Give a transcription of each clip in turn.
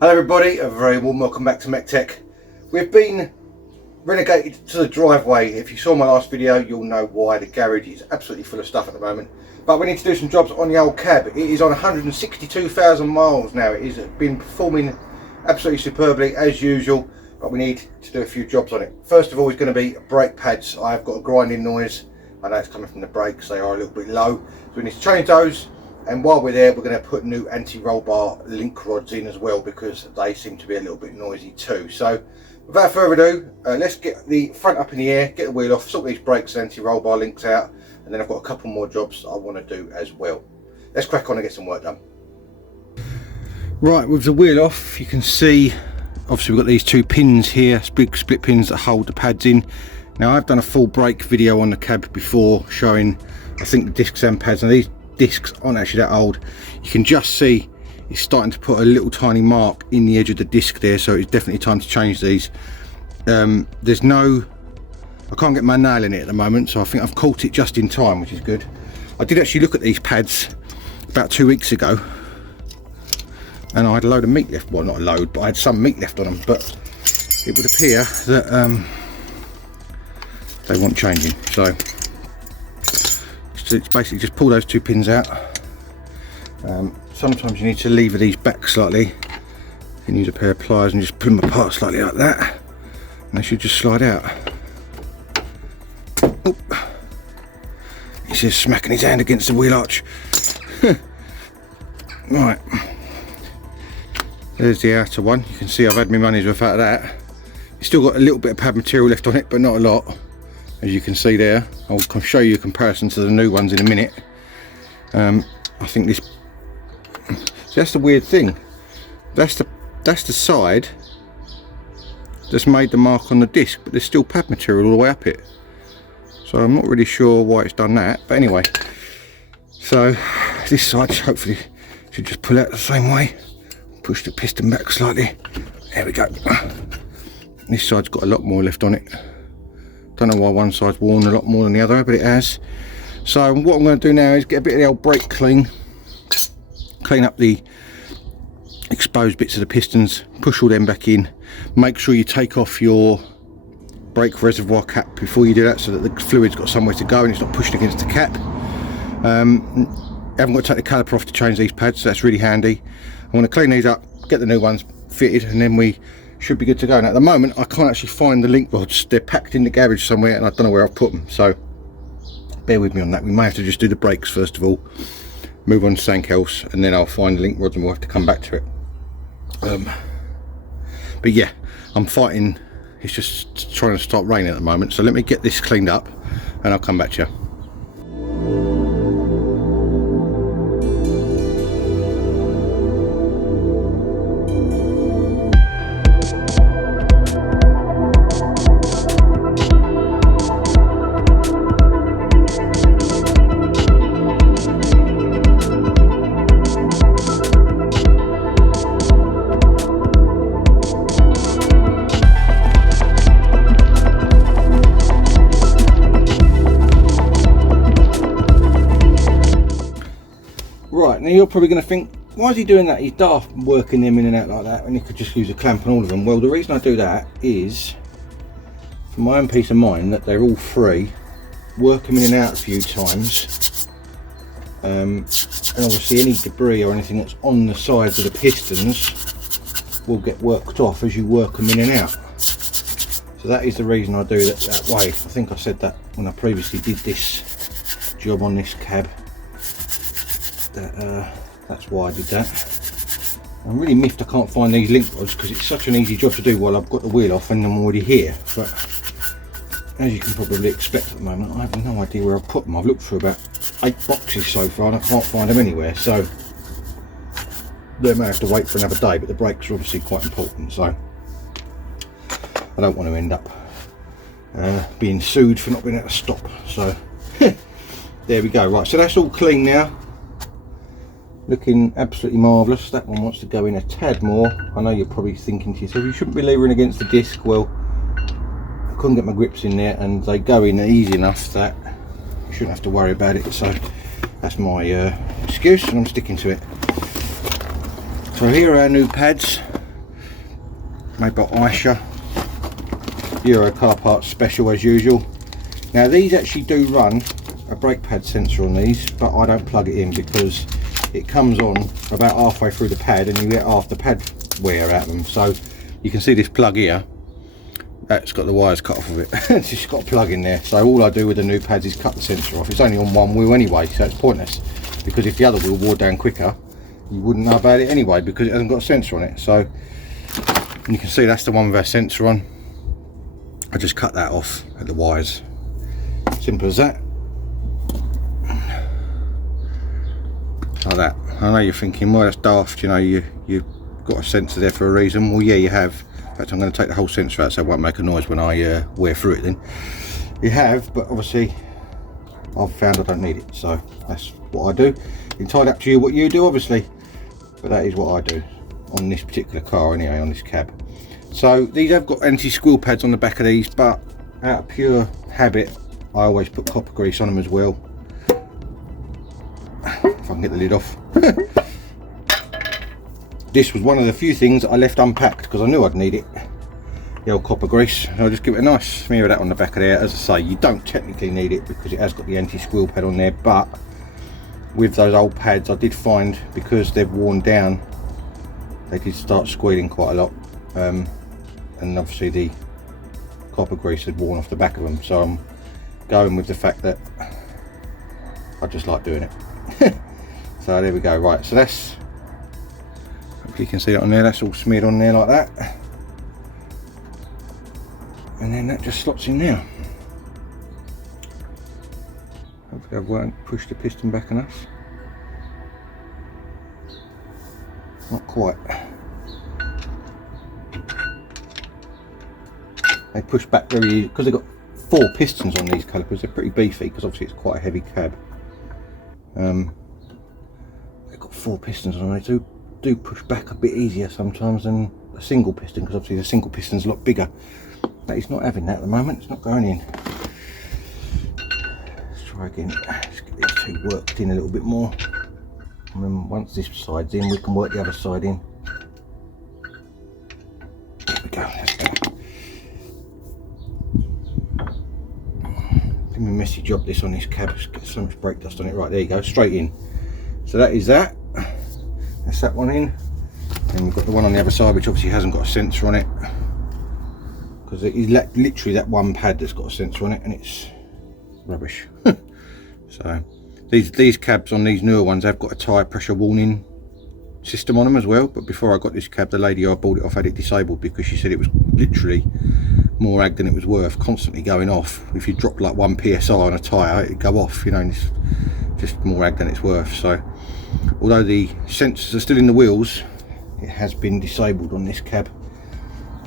Hello everybody, a very warm welcome back to MEC-TEC. We've been relegated to the driveway. If you saw my last video, you'll know why. The garage is absolutely full of stuff at the moment. But we need to do some jobs on the old cab. It is on 162,000 miles now. It has been performing absolutely superbly as usual, but we need to do a few jobs on it. First of all is going to be brake pads. I've got a grinding noise. I know it's coming from the brakes, they are a little bit low. So we need to change those. And while we're there, we're going to put new anti-roll bar link rods in as well, because they seem to be a little bit noisy too. So without further ado, let's get the front up in the air, get the wheel off, sort these brakes and anti-roll bar links out, and then I've got a couple more jobs I want to do as well. Let's crack on and get some work done. Right, with the wheel off, you can see obviously we've got these two pins here, big split pins that hold the pads in. Now I've done a full brake video on the cab before showing, I think, the discs and pads, and these discs aren't actually that old. You can just see it's starting to put a little tiny mark in the edge of the disc there, so it's definitely time to change these. There's no, I can't get my nail in it at the moment, so I think I've caught it just in time, which is good. I did actually look at these pads about 2 weeks ago, and I had a load of meat left. Well, not a load, but I had some meat left on them, but it would appear that they want changing. So it's basically just pull those two pins out. Sometimes you need to lever these back slightly. You can use a pair of pliers and just pull them apart slightly like that, and they should just slide out. Oh, he's just smacking his hand against the wheel arch. Right, there's the outer one. You can see I've had my money's worth out of that. It's still got a little bit of pad material left on it, but not a lot, as you can see there. I'll show you a comparison to the new ones in a minute. I think this, that's the weird thing. That's the side that's made the mark on the disc, but there's still pad material all the way up it. So I'm not really sure why it's done that, but anyway. So this side hopefully should just pull out the same way. Push the piston back slightly. There we go. This side's got a lot more left on it. Don't know why one side's worn a lot more than the other, but it has. So what I'm going to do now is get a bit of the old brake clean up the exposed bits of the pistons, push all them back in. Make sure you take off your brake reservoir cap before you do that, so that the fluid's got somewhere to go and it's not pushing against the cap. Haven't got to take the caliper off to change these pads, so that's really handy. I want to clean these up, get the new ones fitted, and then we should be good to go. Now at the moment I can't actually find the link rods. They're packed in the garage somewhere and I don't know where I've put them, so bear with me on that. We may have to just do the brakes first of all, move on to something else, and then I'll find the link rods and we'll have to come back to it. But yeah, I'm fighting, it's just trying to start raining at the moment, so let me get this cleaned up and I'll come back to you. Right, now you're probably going to think, why is he doing that? He's daft working them in and out like that, and he could just use a clamp on all of them. Well, the reason I do that is for my own peace of mind, that they're all free, work them in and out a few times, and obviously any debris or anything that's on the sides of the pistons will get worked off as you work them in and out. So that is the reason I do it that way. I think I said that when I previously did this job on this cab. That's why I did that. I'm really miffed I can't find these link rods, because it's such an easy job to do while I've got the wheel off and I'm already here. But as you can probably expect at the moment, I have no idea where I've put them. I've looked for about 8 boxes so far and I can't find them anywhere, so they may have to wait for another day. But the brakes are obviously quite important, so I don't want to end up being sued for not being able to stop. So there we go. Right, so that's all clean now, looking absolutely marvellous. That one wants to go in a tad more. I know you're probably thinking to yourself, you shouldn't be levering against the disc. Well, I couldn't get my grips in there, and they go in easy enough that you shouldn't have to worry about it. So that's my excuse, and I'm sticking to it. So here are our new pads. made by Aisha. Euro car parts special as usual. Now these actually do run a brake pad sensor on these, but I don't plug it in because it comes on about halfway through the pad and you get half the pad wear out of them. So you can see this plug here, that's got the wires cut off of it. It's just got a plug in there. So all I do with the new pads is cut the sensor off. It's only on one wheel anyway, so it's pointless, because if the other wheel wore down quicker you wouldn't know about it anyway, because it hasn't got a sensor on it. So you can see that's the one with our sensor on. I just cut that off at the wires. Simple as that. Like that. I know you're thinking, well, that's daft, you know, you've got a sensor there for a reason. Well, yeah, you have. In fact, I'm going to take the whole sensor out so it won't make a noise when I wear through it then. You have, but obviously I've found I don't need it, so that's what I do. Entirely up to you what you do, obviously, but that is what I do on this particular car anyway, on this cab. So these have got anti-squeal pads on the back of these, but out of pure habit I always put copper grease on them as well, if I can get the lid off. This was one of the few things that I left unpacked because I knew I'd need it, the old copper grease. I'll just give it a nice smear of that on the back of there. As I say, you don't technically need it because it has got the anti-squeal pad on there, but with those old pads I did find, because they've worn down, they did start squealing quite a lot. And obviously the copper grease had worn off the back of them, so I'm going with the fact that I just like doing it. So there we go. Right, so that's, hopefully you can see it on there, that's all smeared on there like that, and then that just slots in there. Hopefully I won't push the piston back enough. Not quite. They push back very easy because they've got 4 pistons on these calipers. They're pretty beefy because obviously it's quite a heavy cab. They've got 4 pistons on them. They do push back a bit easier sometimes than a single piston, because obviously the single piston's a lot bigger. But it's not having that at the moment. It's not going in. Let's try again. Let's get these 2 worked in a little bit more, and then once this side's in we can work the other side in. There we go. Let's go. A messy job this on this cab. It's got so much brake dust on it. Right, there you go, straight in. So that is that. That's that one in. And we've got the one on the other side which obviously hasn't got a sensor on it, because it is literally that one pad that's got a sensor on it, and it's rubbish. So these cabs on these newer ones have got a tyre pressure warning system on them as well, but before I got this cab the lady I bought it off had it disabled because she said it was literally more ag than it was worth, constantly going off. If you dropped like 1 psi on a tyre it'd go off, you know, and it's just more ag than it's worth. So although the sensors are still in the wheels, it has been disabled on this cab,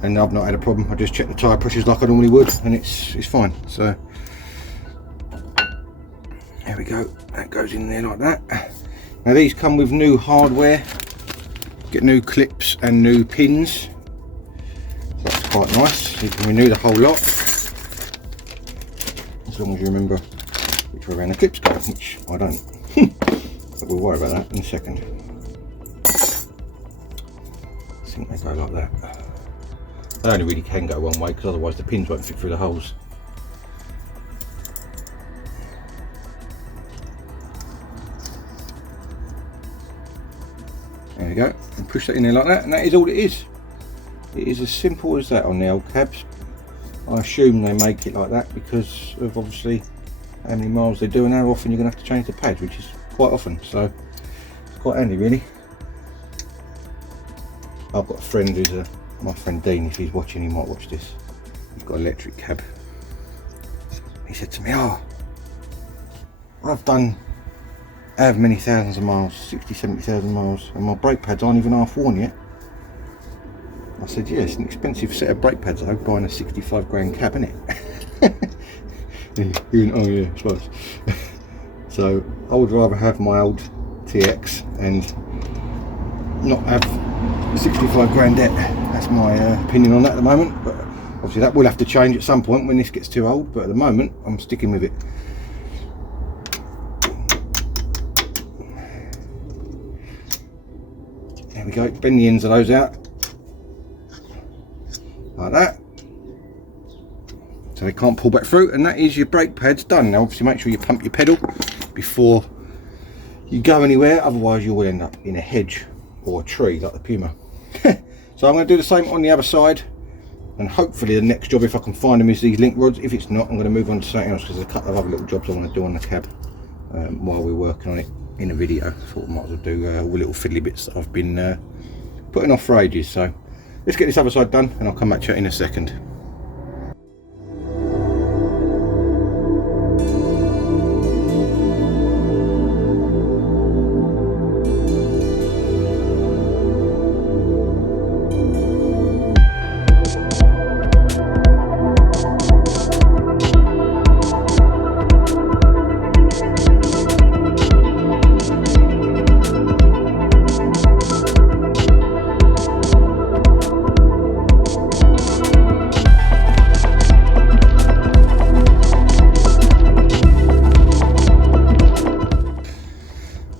and I've not had a problem. I just check the tyre pressures like I normally would, and it's fine. So there we go, that goes in there like that. Now these come with new hardware, get new clips and new pins, so that's quite nice. You can renew the whole lot as long as you remember which way around the clips go, which I don't. But we'll worry about that in a second. I think they go like that. They only really can go one way because otherwise the pins won't fit through the holes. There we go, and push that in there like that, and that is all it is. It is as simple as that on the old cabs. I assume they make it like that because of obviously how many miles they do and how often you're going to have to change the pads, which is quite often, so it's quite handy really. I've got a friend who's my friend Dean, if he's watching he might watch this. He's got an electric cab. He said to me, oh, I've done however many thousands of miles, 60-70,000 miles, and my brake pads aren't even half worn yet. I said, yeah, it's an expensive set of brake pads though, buying a 65 grand cab, isn't it? He went, oh yeah, I suppose. So I would rather have my old TX and not have 65 grand debt. That's my opinion on that at the moment, but obviously that will have to change at some point when this gets too old, but at the moment I'm sticking with it. There we go, bend the ends of those out. like that, so they can't pull back through, and that is your brake pads done. Now obviously make sure you pump your pedal before you go anywhere, otherwise you will end up in a hedge or a tree like the Puma. So I'm going to do the same on the other side, and hopefully the next job, if I can find them, is these link rods. If it's not, I'm going to move on to something else, because there's a couple of other little jobs I want to do on the cab while we're working on it in a video. I thought I might as well do all the little fiddly bits that I've been putting off for ages. So let's get this other side done, and I'll come back to it in a second.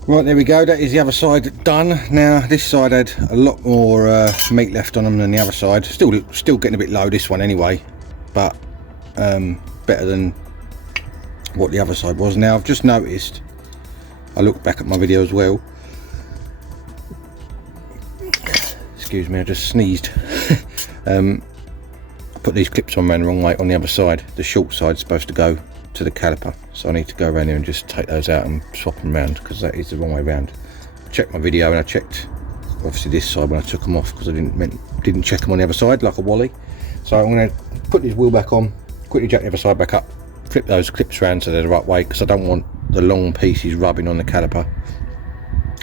Right, there we go, that is the other side done. Now this side had a lot more meat left on them than the other side. Still getting a bit low, this one anyway, but better than what the other side was. Now I've just noticed, I looked back at my video as well, excuse me, I just sneezed. I put these clips on around the wrong way on the other side. The short side's supposed to go to the caliper, so I need to go around here and just take those out and swap them around, because that is the wrong way around. I checked my video and I checked obviously this side when I took them off, because I didn't check them on the other side like a wally. So I'm going to put this wheel back on, quickly jack the other side back up, flip those clips around so they're the right way, because I don't want the long pieces rubbing on the caliper,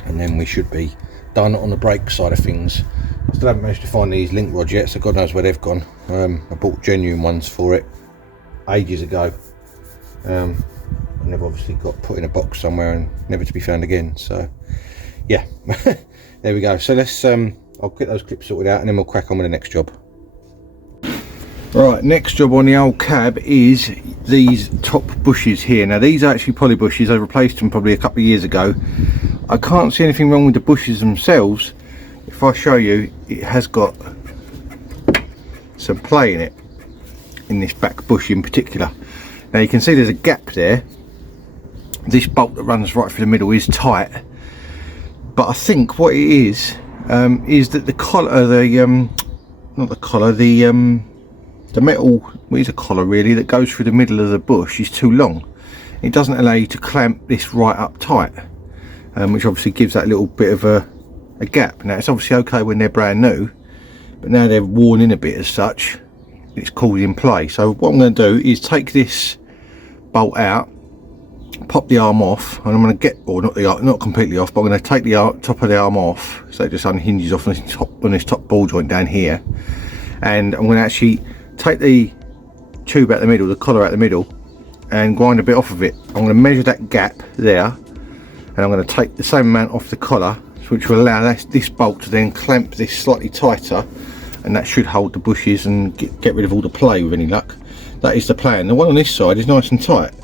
and then we should be done on the brake side of things. I still haven't managed to find these link rods yet, so God knows where they've gone. I bought genuine ones for it ages ago, and they've obviously got put in a box somewhere and never to be found again. So yeah, there we go. So let's I'll get those clips sorted out, and then we'll crack on with the next job. Right, next job on the old cab is these top bushes here. Now these are actually poly bushes. I replaced them probably a couple of years ago. I can't see anything wrong with the bushes themselves. If I show you, it has got some play in it, in this back bush in particular. Now you can see there's a gap there. This bolt that runs right through the middle is tight, but I think what it is that the collar, not the collar, the metal, well, it's a collar really, that goes through the middle of the bush is too long. It doesn't allow you to clamp this right up tight, which obviously gives that little bit of a gap. Now it's obviously okay when they're brand new, but now they're worn in a bit as such, it's causing play. So what I'm going to do is take this bolt out, pop the arm off, and I'm going to get, or not completely off, but I'm going to take the top of the arm off, so it just unhinges off on this top ball joint down here, and I'm going to actually take the tube out the middle, the collar out the middle, and grind a bit off of it. I'm going to measure that gap there, and I'm going to take the same amount off the collar, which will allow this bolt to then clamp this slightly tighter, and that should hold the bushes and get rid of all the play with any luck. That is the plan. The one on this side is nice and tight,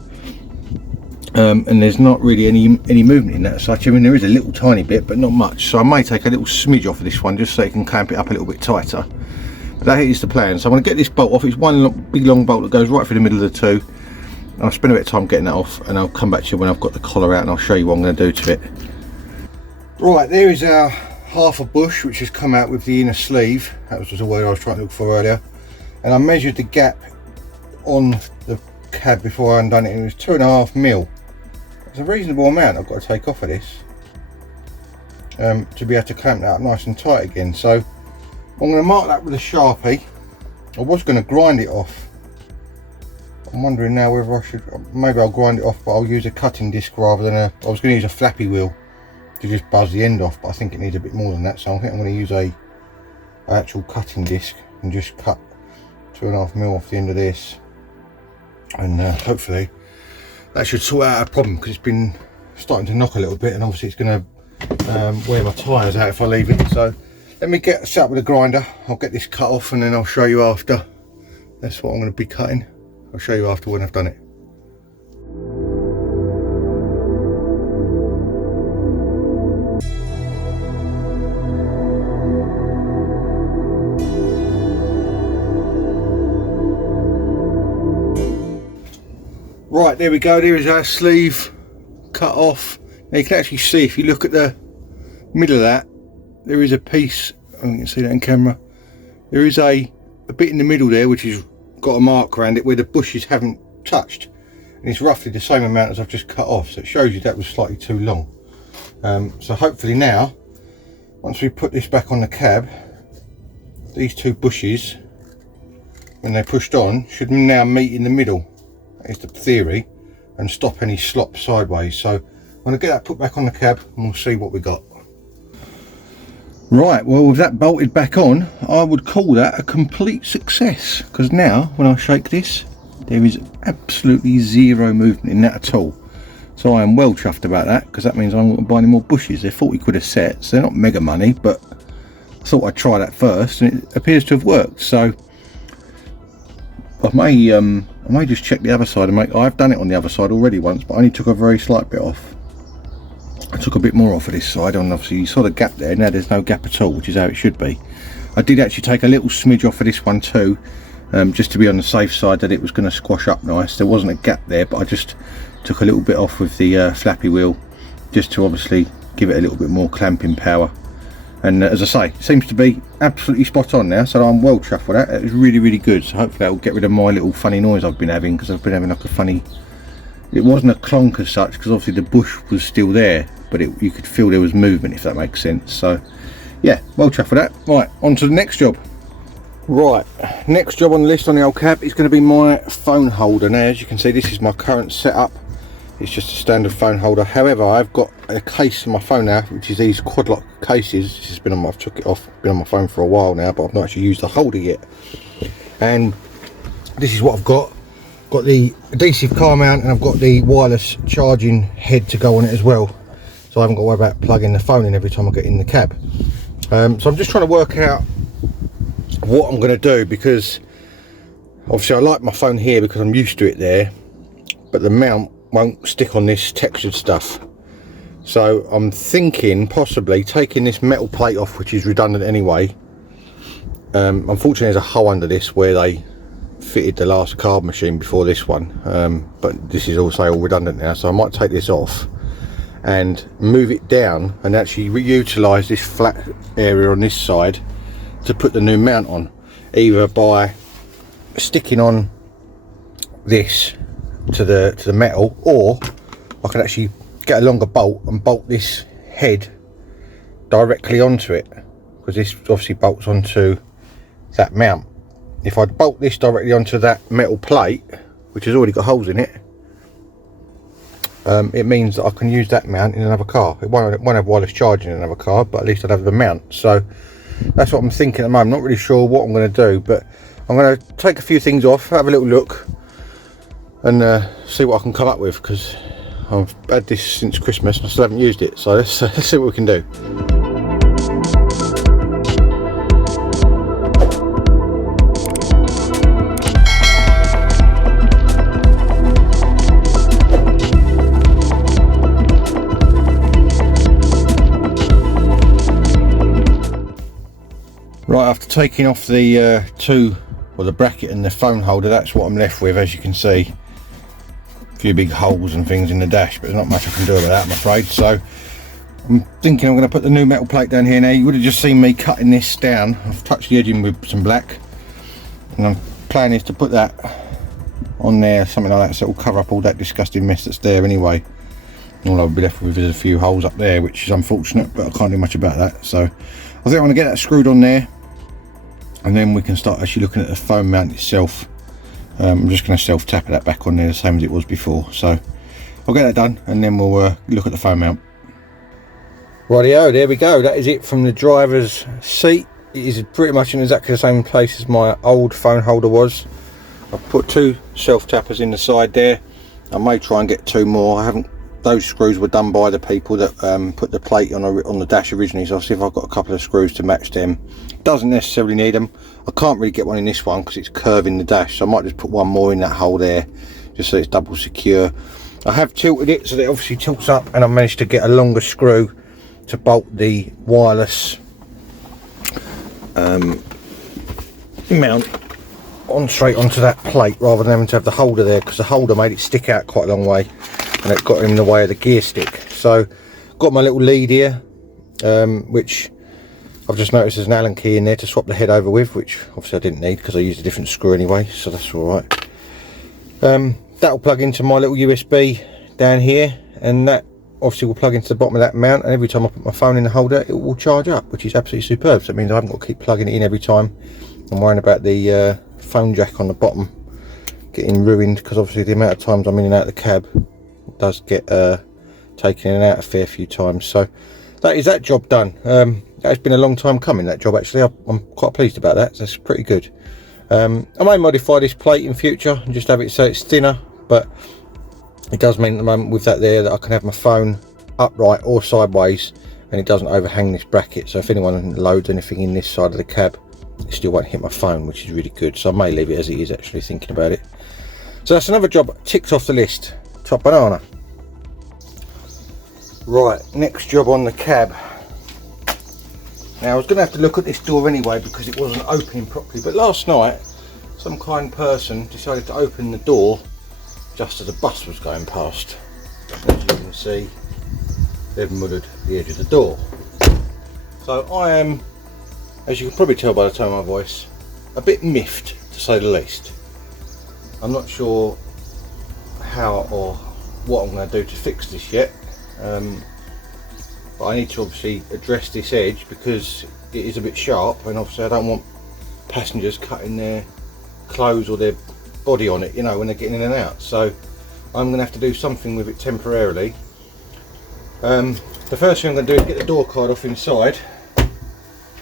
and there's not really any movement in that as such. I mean, there is a little tiny bit, but not much, so I may take a little smidge off of this one just so it can clamp it up a little bit tighter. But that is the plan. So I'm going to get this bolt off. It's one big long bolt that goes right through the middle of the two. I'll spend a bit of time getting that off, and I'll come back to you when I've got the collar out, and I'll show you what I'm going to do to it. Right, there is our half a bush which has come out with the inner sleeve. That was just a word I was trying to look for earlier, and I measured the gap on the cab before I undone it, and it was 2.5 mil. It's a reasonable amount I've got to take off of this to be able to clamp that up nice and tight again. So I'm going to mark that with a Sharpie. I was going to grind it off. I'm wondering now whether I should, maybe I'll grind it off, but I'll use a cutting disc rather than I was going to use a flappy wheel to just buzz the end off, but I think it needs a bit more than that, so I think I'm going to use a actual cutting disc and just cut 2.5 mil off the end of this, and hopefully that should sort out a problem, because it's been starting to knock a little bit, and obviously it's going to wear my tyres out if I leave it. So let me get set up with a grinder. I'll get this cut off, and then I'll show you after. That's what I'm going to be cutting. I'll show you after when I've done it. Right, there we go, there is our sleeve cut off. Now you can actually see, if you look at the middle of that, there is a piece, I you can see that in camera, there is a bit in the middle there which has got a mark around it where the bushes haven't touched, and it's roughly the same amount as I've just cut off, so it shows you that was slightly too long. So hopefully now, once we put this back on the cab, these two bushes, when they're pushed on, should now meet in the middle, that is the theory, and stop any slop sideways. So I'm going to get that put back on the cab and we'll see what we got. Right, well, with that bolted back on, I would call that a complete success, because now when I shake this, there is absolutely zero movement in that at all. So I am well chuffed about that, because that means I'm going to buy any more bushes. They're 40 quid a set, so they're not mega money, but I thought I'd try that first, and it appears to have worked. So I may just check the other side and I've done it on the other side already once, but I only took a very slight bit off. I took a bit more off of this side, and obviously you saw the gap there. Now there's no gap at all, which is how it should be. I did actually take a little smidge off of this one too, just to be on the safe side that it was going to squash up nice. There wasn't a gap there, but I just took a little bit off with the flappy wheel, just to obviously give it a little bit more clamping power. And as I say, it seems to be absolutely spot on now, so I'm well chuffed with that. It was really, really good. So hopefully that will get rid of my little funny noise I've been having, because I've been having like a funny, it wasn't a clonk as such, because obviously the bush was still there, but you could feel there was movement, if that makes sense. So yeah, well chuffed with that. Right, on to the next job. Right, next job on the list on the old cab is going to be my phone holder. Now as you can see, this is my current setup. It's just a standard phone holder. However, I've got a case for my phone now, which is these quad lock cases. This has been on I've took it off, been on my phone for a while now, but I've not actually used the holder yet. And this is what I've got. Got the adhesive car mount, and I've got the wireless charging head to go on it as well. So I haven't got to worry about plugging the phone in every time I get in the cab. So I'm just trying to work out what I'm going to do, because obviously I like my phone here because I'm used to it there, but the mount won't stick on this textured stuff. So I'm thinking possibly taking this metal plate off, which is redundant anyway. Unfortunately there's a hole under this where they fitted the last card machine before this one, but this is also all redundant now, so I might take this off and move it down and actually reutilize this flat area on this side to put the new mount on, either by sticking on this to the metal, or I can actually get a longer bolt and bolt this head directly onto it, because this obviously bolts onto that mount. If I bolt this directly onto that metal plate, which has already got holes in it, it means that I can use that mount in another car. It won't have wireless charging in another car, but at least I'd have the mount. So that's what I'm thinking at the moment. I'm not really sure what I'm going to do, but I'm going to take a few things off, have a little look, and see what I can come up with, because I've had this since Christmas and I still haven't used it. So let's see what we can do. Right, after taking off the the bracket and the phone holder, that's what I'm left with. As you can see, a few big holes and things in the dash, but there's not much I can do about that, I'm afraid. So I'm thinking I'm going to put the new metal plate down here. Now you would have just seen me cutting this down. I've touched the edging with some black, and I'm planning is to put that on there, something like that, so it'll cover up all that disgusting mess that's there anyway. All I'll be left with is a few holes up there, which is unfortunate, but I can't do much about that. So I think I'm going to get that screwed on there, and then we can start actually looking at the phone mount itself. I'm just going to self taper that back on there the same as it was before. So I'll get that done, and then we'll look at the phone mount. Rightio, there we go. That is it from the driver's seat. It is pretty much in exactly the same place as my old phone holder was. I've put two self tappers in the side there. I may try and get two more. I haven't. Those screws were done by the people that put the plate on the dash originally, so I'll see if I've got a couple of screws to match them. Doesn't necessarily need them. I can't really get one in this one because it's curving the dash, so I might just put one more in that hole there, just so it's double secure. I have tilted it so that it obviously tilts up, and I managed to get a longer screw to bolt the wireless mount on straight onto that plate rather than having to have the holder there, because the holder made it stick out quite a long way and it got in the way of the gear stick. So got my little lead here, which I've just noticed there's an Allen key in there to swap the head over with, which obviously I didn't need because I used a different screw anyway, so that's all right. That'll plug into my little USB down here, and that obviously will plug into the bottom of that mount, and every time I put my phone in the holder it will charge up, which is absolutely superb. So it means I haven't got to keep plugging it in every time. I'm worrying about the phone jack on the bottom getting ruined, because obviously the amount of times I'm in and out of the cab does get taken in and out a fair few times. So that is that job done. That's been a long time coming, that job, actually. I'm quite pleased about that. That's pretty good. I may modify this plate in future and just have it so it's thinner, but it does mean at the moment with that there that I can have my phone upright or sideways and it doesn't overhang this bracket, so if anyone loads anything in this side of the cab it still won't hit my phone, which is really good. So I may leave it as it is, actually, thinking about it. So that's another job ticked off the list. Top banana. Right, next job on the cab. Now I was going to have to look at this door anyway because it wasn't opening properly, but last night some kind person decided to open the door just as a bus was going past. As you can see, they've muddied the edge of the door. So I am, as you can probably tell by the tone of my voice, a bit miffed to say the least. I'm not sure how or what I'm going to do to fix this yet, but I need to obviously address this edge because it is a bit sharp, and obviously I don't want passengers cutting their clothes or their body on it, you know, when they're getting in and out. So I'm going to have to do something with it temporarily. The first thing I'm going to do is get the door card off inside.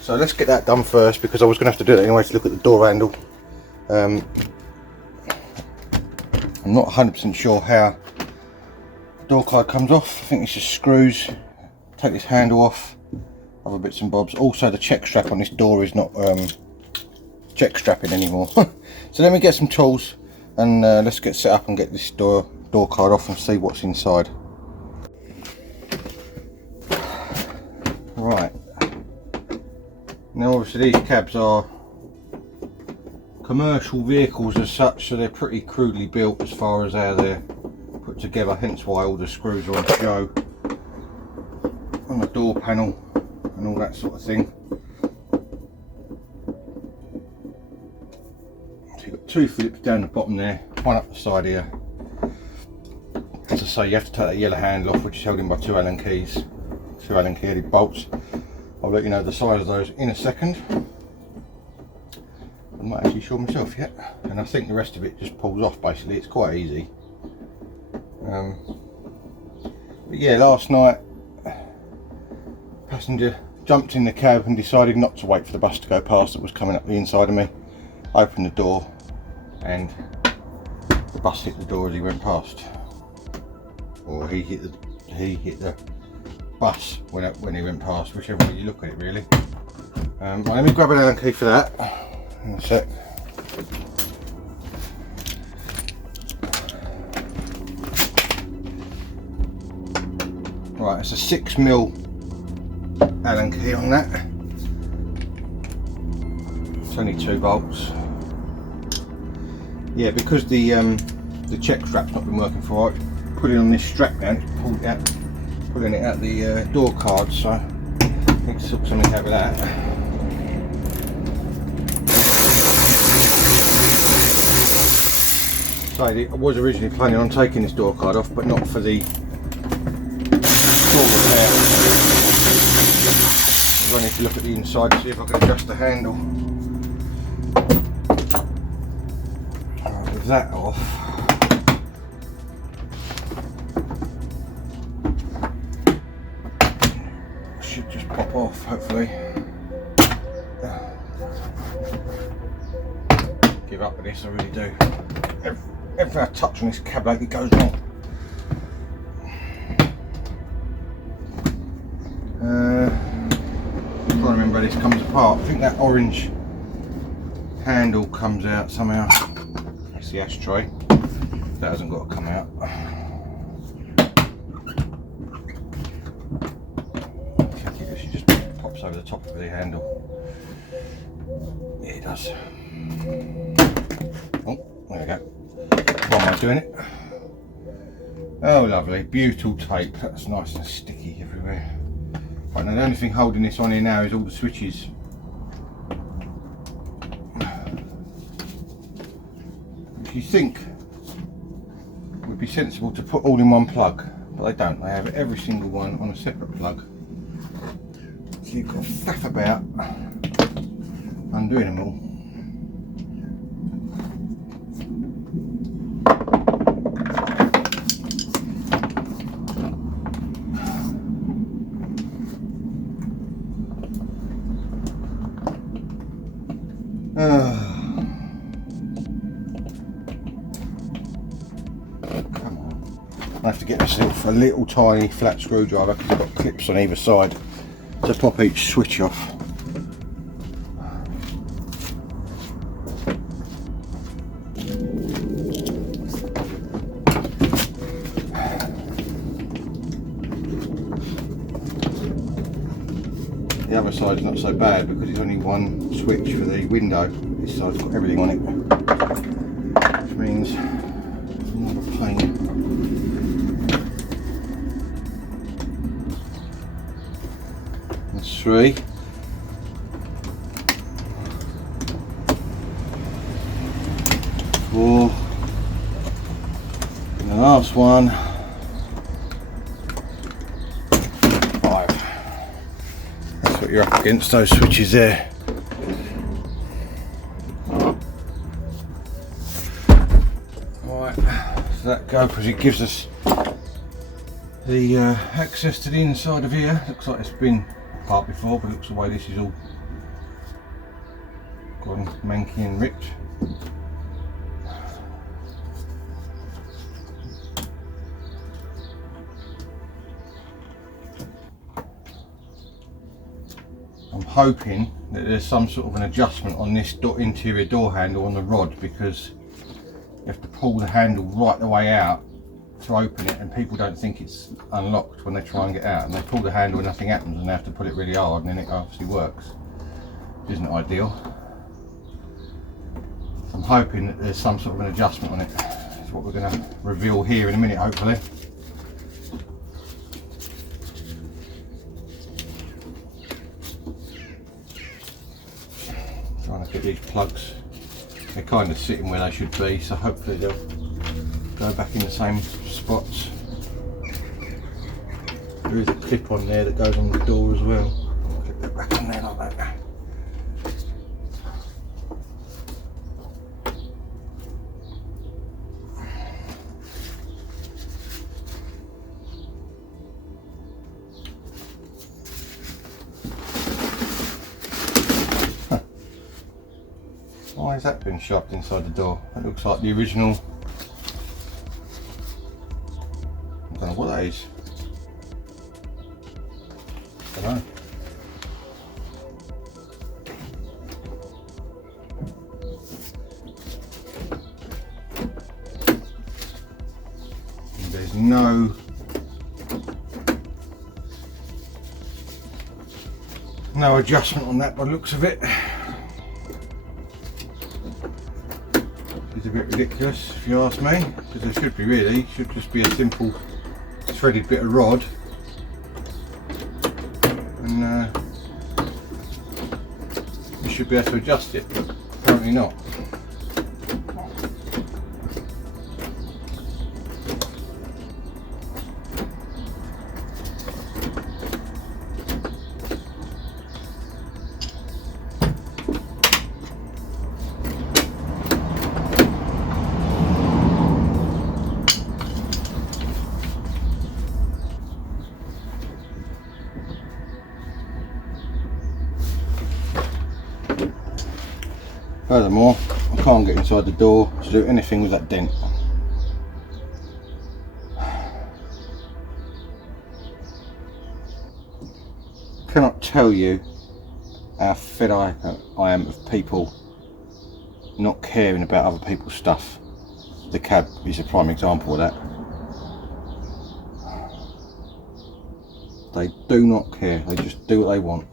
So let's get that done first, because I was going to have to do it anyway to look at the door handle. I'm not 100% sure how the door card comes off. I think it's just screws. Take this handle off, other bits and bobs. Also the check strap on this door is not check strapping anymore. So let me get some tools and let's get set up and get this door card off and see what's inside. Right, now obviously these cabs are commercial vehicles as such, so they're pretty crudely built as far as how they're put together, hence why all the screws are on show on the door panel and all that sort of thing. So you've got two Phillips down the bottom there, one up the side here. As I say, you have to take that yellow handle off, which is held in by two Allen keys, two Allen key headed bolts. I'll let you know the size of those in a second. I'm not actually sure myself yet, and I think the rest of it just pulls off basically. It's quite easy. But yeah, last night passenger jumped in the cab and decided not to wait for the bus to go past that was coming up the inside of me. Opened the door and the bus hit the door as he went past, or he hit the bus when he went past, whichever way you look at it really. Right, let me grab an Allen key for that in a sec. Right, it's a 6mm Allen key on that. It's only 2 bolts. Yeah, because the check strap's not been working for right, putting on this strap down, it's pulling it out the door card, so I need to sort something out with that. So I was originally planning on taking this door card off, but not for the door repair. I need to look at the inside to see if I can adjust the handle. Right, with that off, it should just pop off, hopefully. Give up with this, I really do. Everything I touch on this cab like it goes wrong. I'm trying to remember how this comes apart. I think that orange handle comes out somehow. That's the ashtray. That hasn't got to come out. I think it just pops over the top of the handle. Yeah, it does. Oh, there we go. Why am I doing it? Oh, lovely. Butyl tape. That's nice and sticky everywhere. Right, now the only thing holding this on here now is all the switches. Which you think would be sensible to put all in one plug, but they don't. They have every single one on a separate plug. So you've got to faff about undoing them all. Come on. I have to get myself a little tiny flat screwdriver because I've got clips on either side to pop each switch off. The other side's not so bad because it's only one switch for the window. This side's got everything on it, which means it's more of a pain. That's 3. Four. And the last one. 5. That's what you're up against, those switches there. Right, so that go because it gives us the access to the inside of here. Looks like it's been apart before, but looks the way this is all gone manky and ripped. I'm hoping that there's some sort of an adjustment on this interior door handle on the rod, because you have to pull the handle right the way out to open it, and people don't think it's unlocked when they try and get out, and they pull the handle and nothing happens, and they have to pull it really hard, and then it obviously works, which isn't ideal. So I'm hoping that there's some sort of an adjustment on it. That's what we're going to reveal here in a minute, hopefully. Trying to get these plugs, they're kind of sitting where they should be, so hopefully they'll go back in the same spots. There is a clip on there that goes on the door as well. I'll clip that back on there like that. Why has that been shoved inside the door? That looks like the original. I don't know what that is. I don't know. And there's no adjustment on that by the looks of it. It's a bit ridiculous if you ask me, because there should be really, it should just be a simple threaded bit of rod, and you should be able to adjust it, but apparently not. Furthermore, I can't get inside the door to do anything with that dent. Cannot tell you how fed I am of people not caring about other people's stuff. The cab is a prime example of that. They do not care, they just do what they want.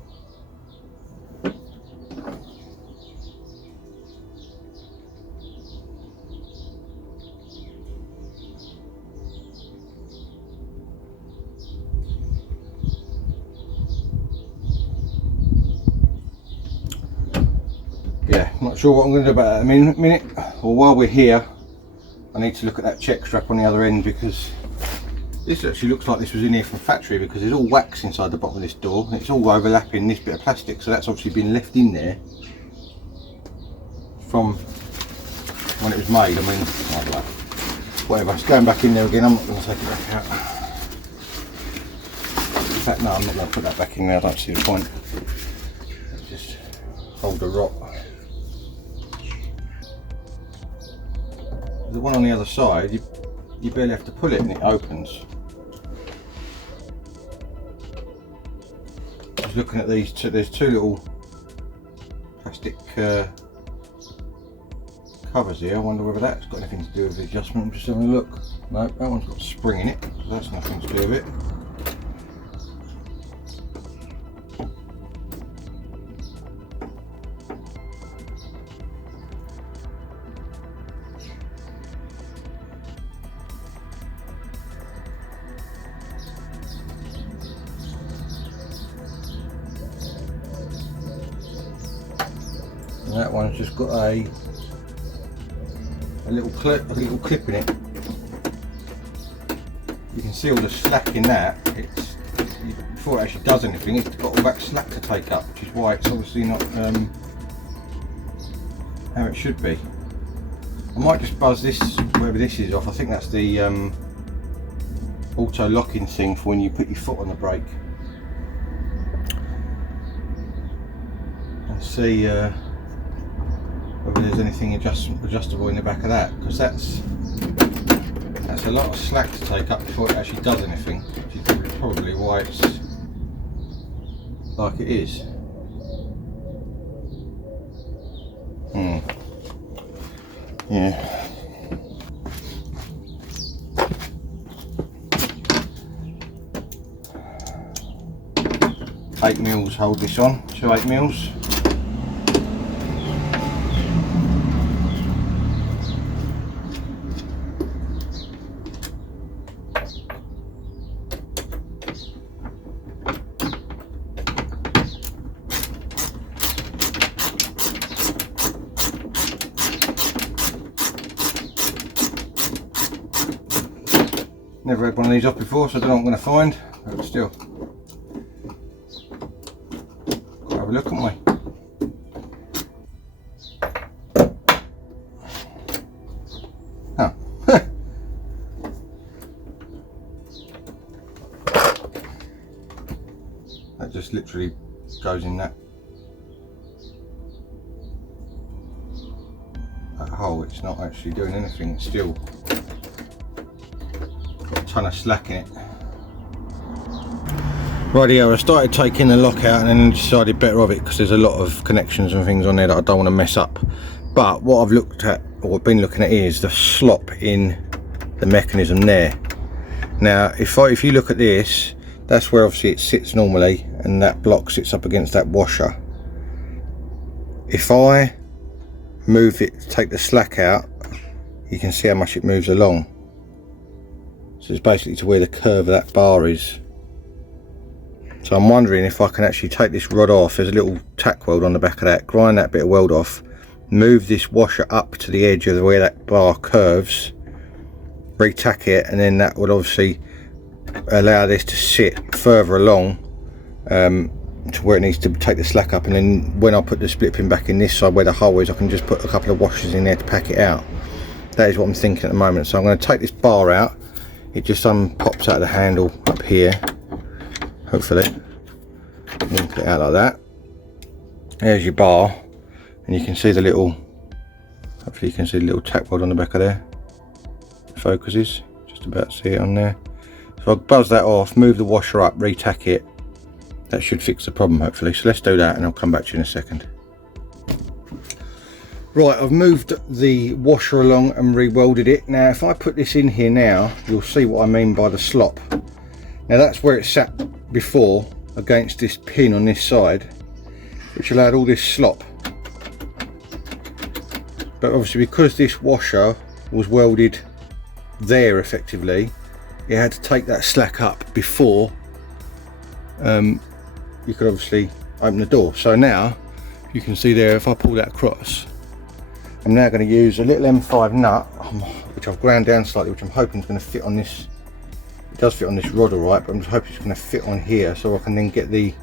yeah, not sure what I'm going to do about that in a minute. Or while we're here, I need to look at that check strap on the other end, because this actually looks like this was in here from factory, because there's all wax inside the bottom of this door and it's all overlapping this bit of plastic, so that's obviously been left in there from when it was made. I mean, like, whatever, it's going back in there again. I'm not going to take it back out. In fact, no, I'm not going to put that back in there, I don't see the point. Just hold the rot. The one on the other side, you barely have to pull it and it opens. Just looking at these two, there's two little plastic covers here. I wonder whether that's got anything to do with the adjustment. I'm just having a look. No, that one's got a spring in it, so that's nothing to do with it. And that one's just got a little clip in it. You can see all the slack in that. It's before it actually does anything, it's got all that slack to take up, which is why it's obviously not how it should be. I might just buzz this, wherever this is, off. I think that's the auto locking thing for when you put your foot on the brake. And see whether there's anything adjustable in the back of that, because that's a lot of slack to take up before it actually does anything, which is probably why it's like it is. Yeah. 8mm hold this on, 2 8mm. Never had one of these off before, so I don't know what I'm going to find, but still, gotta have a look, haven't we? Oh. That just literally goes in that hole. It's not actually doing anything, it's still ton of slack in it. Rightio, I started taking the lock out and then decided better of it, because there's a lot of connections and things on there that I don't want to mess up. But what I've looked at, or been looking at, is the slop in the mechanism there. Now if you look at this, that's where obviously it sits normally, and that block sits up against that washer. If I move it, take the slack out, you can see how much it moves along. So it's basically to where the curve of that bar is. So I'm wondering if I can actually take this rod off. There's a little tack weld on the back of that. Grind that bit of weld off, move this washer up to the edge of where that bar curves, re-tack it, and then that would obviously allow this to sit further along to where it needs to take the slack up. And then when I put the split pin back in this side where the hole is, I can just put a couple of washers in there to pack it out. That is what I'm thinking at the moment. So I'm going to take this bar out. It just pops out of the handle up here, hopefully. Link it out like that. There's your bar, and you can see the little, hopefully you can see the little tack weld on the back of there. Focuses, just about see it on there. So I'll buzz that off, move the washer up, re-tack it. That should fix the problem hopefully. So let's do that and I'll come back to you in a second. Right, I've moved the washer along and re-welded it. Now if I put this in here now, you'll see what I mean by the slop. Now that's where it sat before, against this pin on this side, which allowed all this slop. But obviously because this washer was welded there effectively, it had to take that slack up before you could obviously open the door. So now you can see there, if I pull that across, I'm now going to use a little M5 nut, which I've ground down slightly, which I'm hoping is going to fit on this. It does fit on this rod alright, but I'm just hoping it's going to fit on here, so I can then get the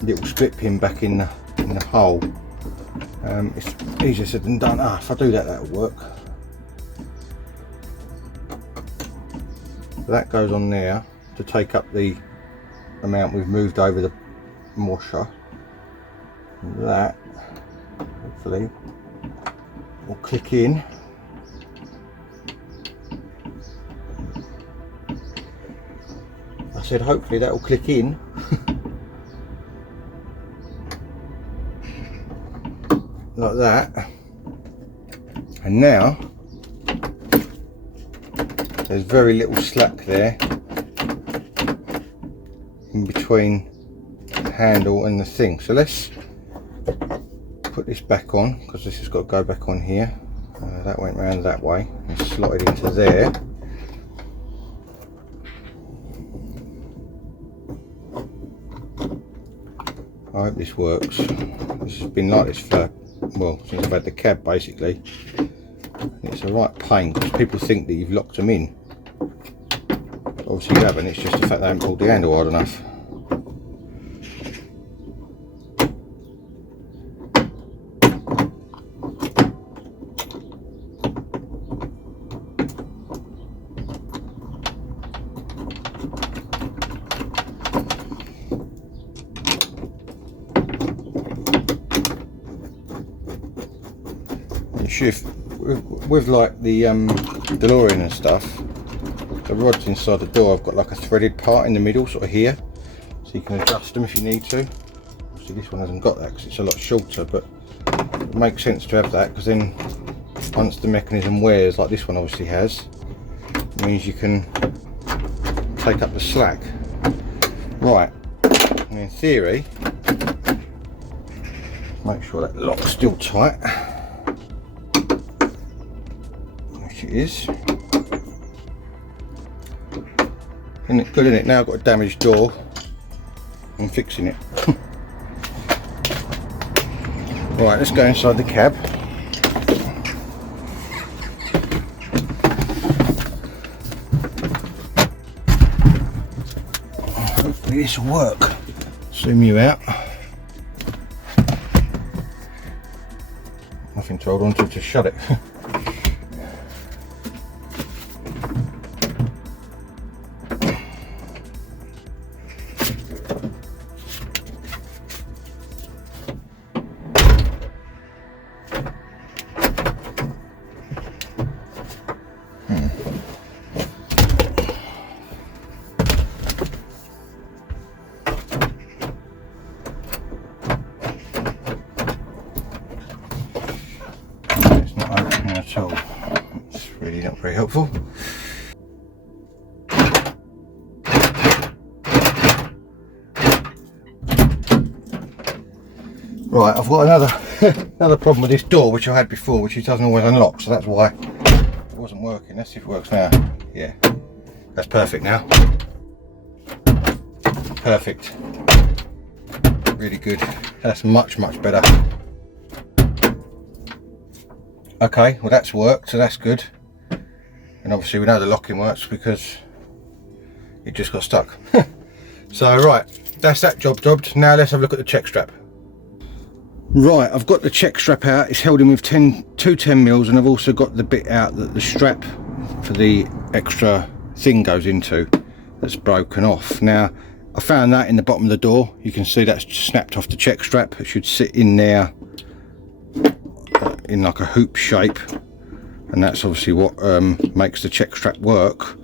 little split pin back in the hole. It's easier said than done. If I do that, that'll work. So that goes on there to take up the amount we've moved over the washer. And that hopefully will click in. I said hopefully that will click in. Like that. And now there's very little slack there in between the handle and the thing. So let's put this back on, because this has got to go back on here. That went round that way and slotted into there. I hope this works. This has been like this for, well, since I've had the cab basically. It's a right pain because people think that you've locked them in. But obviously you haven't, it's just the fact they haven't pulled the handle hard enough. Shift with like the DeLorean and stuff, the rods inside the door, I've got like a threaded part in the middle, sort of here, so you can adjust them if you need to. Obviously this one hasn't got that because it's a lot shorter, but it makes sense to have that, because then once the mechanism wears, like this one obviously has, it means you can take up the slack. Right, and in theory, make sure that lock's still tight. It is. Isn't it good, isn't it? Now I've got a damaged door, I'm fixing it. Right, let's go inside the cab. Hopefully this will work. Zoom you out. Nothing to hold on to shut it. At all. It's really not very helpful. Right, I've got another problem with this door, which I had before, which it doesn't always unlock, so that's why it wasn't working. Let's see if it works now. Yeah, that's perfect now. Perfect. Really good. That's much better. Okay, well that's worked, so that's good. And obviously we know the locking works because it just got stuck. So right, that's that job dubbed. Now let's have a look at the check strap. Right, I've got the check strap out. It's held in with two 10mm, and I've also got the bit out that the strap for the extra thing goes into that's broken off. Now I found that in the bottom of the door. You can see that's snapped off the check strap. It should sit in there in like a hoop shape, and that's obviously what makes the check strap work.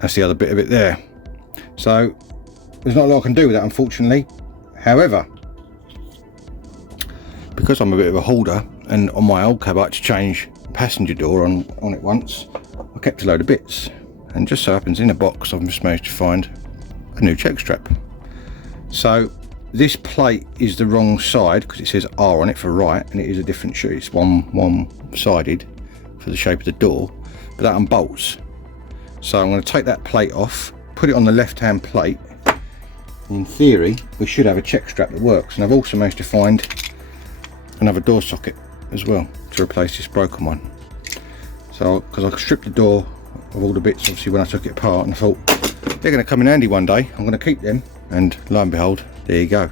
That's the other bit of it there. So there's not a lot I can do with that, unfortunately. However, because I'm a bit of a hoarder, and on my old cab I had to change passenger door on it once, I kept a load of bits, and just so happens in a box I've just managed to find a new check strap. So this plate is the wrong side because it says R on it for right, and it is a different shoe. It's one-sided for the shape of the door, but that unbolts. So I'm going to take that plate off, put it on the left-hand plate, In theory, we should have a check strap that works, and I've also managed to find another door socket as well to replace this broken one. So, because I stripped the door of all the bits, obviously, when I took it apart, and I thought they're going to come in handy one day. I'm going to keep them, and lo and behold, there you go.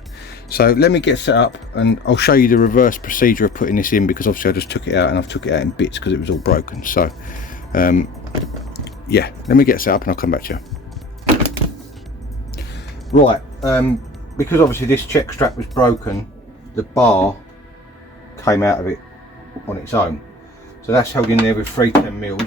So let me get set up, and I'll show you the reverse procedure of putting this in, because obviously I just took it out, and I've took it out in bits because it was all broken. So yeah, let me get set up and I'll come back to you. Right, because obviously this check strap was broken, the bar came out of it on its own. So that's held in there with 3 10mm.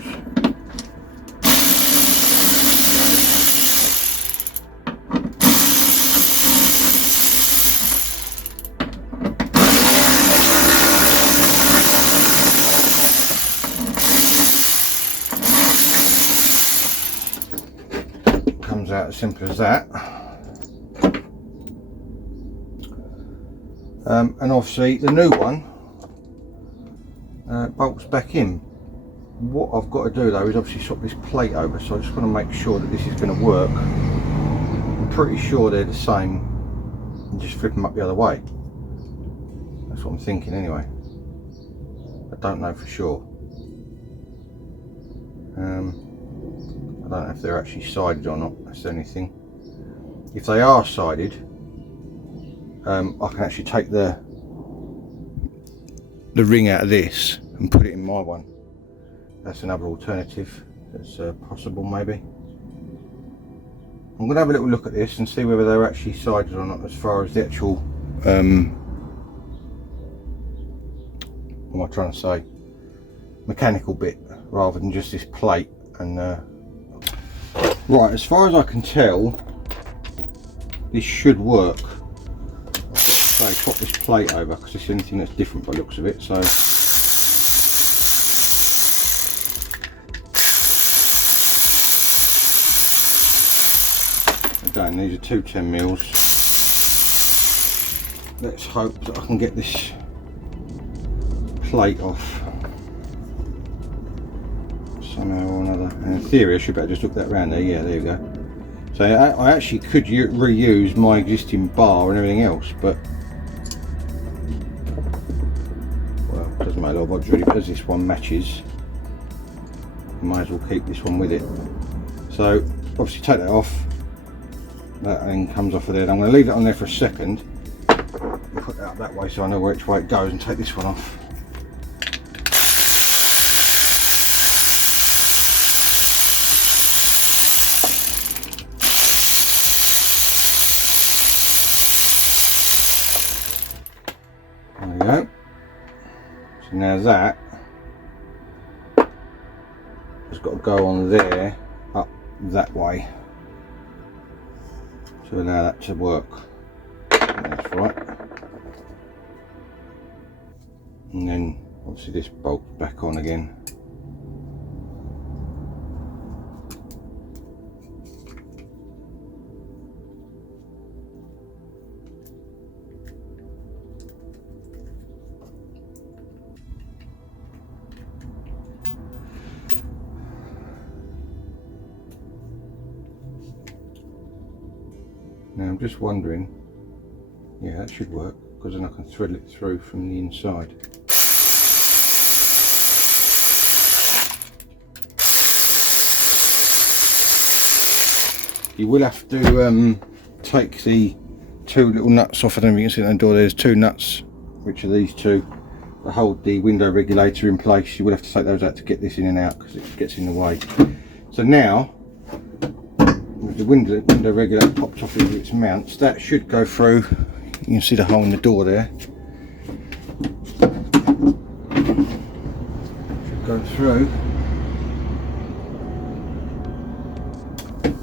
Comes out as simple as that. And obviously the new one bolts back in. What I've got to do though is obviously swap this plate over, so I just want to make sure that this is going to work. I'm pretty sure they're the same, and just flip them up the other way. That's what I'm thinking anyway. I don't know for sure. I don't know if they're actually sided or not, that's the only thing. If they are sided, I can actually take the ring out of this and put it in my one. That's another alternative that's possible maybe. I'm going to have a little look at this and see whether they're actually sided or not, as far as the actual what am I trying to say, mechanical bit, rather than just this plate. And right, as far as I can tell, this should work. So swap this plate over, because it's anything that's different by the looks of it. So again, these are 2 10mm. Let's hope that I can get this plate off somehow or another. And in theory I should better just hook that round there. Yeah, there you go. So I actually could reuse my existing bar and everything else, but well, it doesn't make a lot of odds really, because this one matches. I might as well keep this one with it. So obviously take that off. That then comes off of there. I'm going to leave it on there for a second. Put that up that way so I know which way it goes, and take this one off. There we go. So now that has got to go on there, up that way, to allow that to work. That's right. And then obviously this bolts back on again. Now I'm just wondering, yeah, that should work, because then I can thread it through from the inside. You will have to take the 2 little nuts off. I don't know if you can see that door. There's 2 nuts, which are these 2, that hold the window regulator in place. You will have to take those out to get this in and out, because it gets in the way. So now, with the window regulator popped off into its mounts, that should go through. You can see the hole in the door there. Should go through.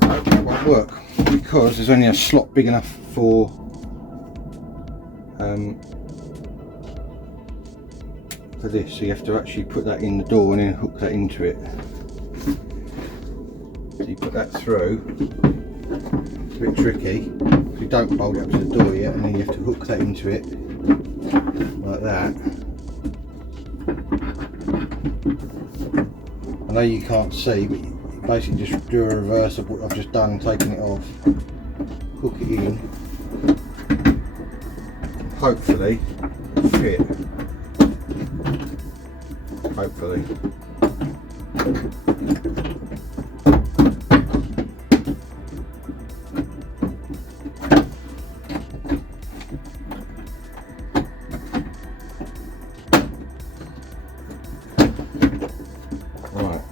That won't work, because there's only a slot big enough for this, so you have to actually put that in the door and then hook that into it. So you put that through. It's a bit tricky. You don't bolt it up to the door yet, and then you have to hook that into it like that. I know you can't see, but you basically just do a reverse of what I've just done, taking it off. hook it in, hopefully fit. Hopefully. Right,